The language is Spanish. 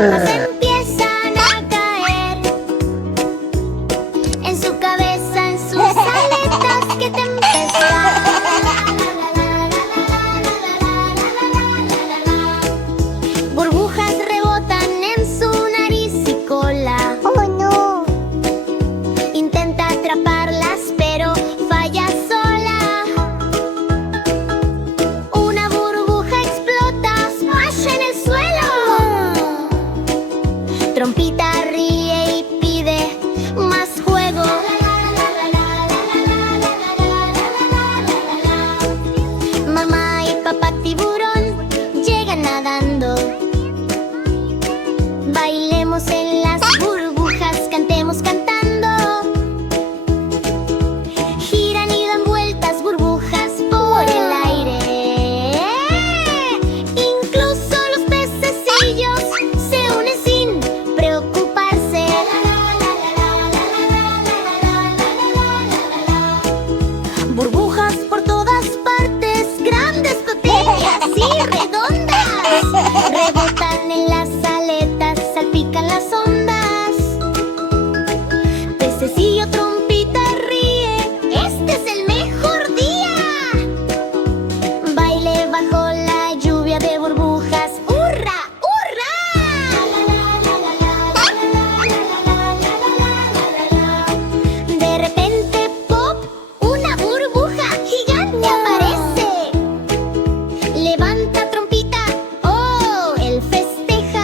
burbujas empiezan a caer en su cabeza, en sus aletas. ¡Qué tempestad! Burbujas rebotan en su nariz y cola. ¡Oh, no! Intenta atraparlas, pero falla sola. Una burbuja explota, smash en el suelo. Trompita ríe y pide más juego. Mamá y papá tiburón llegan nadando. Bailemos en las burbujas, cantemos cantando. Giran y dan vueltas burbujas por el aire. Incluso los pececillos se unen sin preocuparse. Burbujas por todas partes, grandes, pequeñas y redondas. Rebotan en las aletas, salpican las ondas. Pececillo trompita ríe, este es el mejor día. Baile bajo la lluvia de burbujas, ¡hurra, hurra! De repente, ¡pop! Una burbuja gigante aparece. Levanta trompita, ¡oh! Él festeja.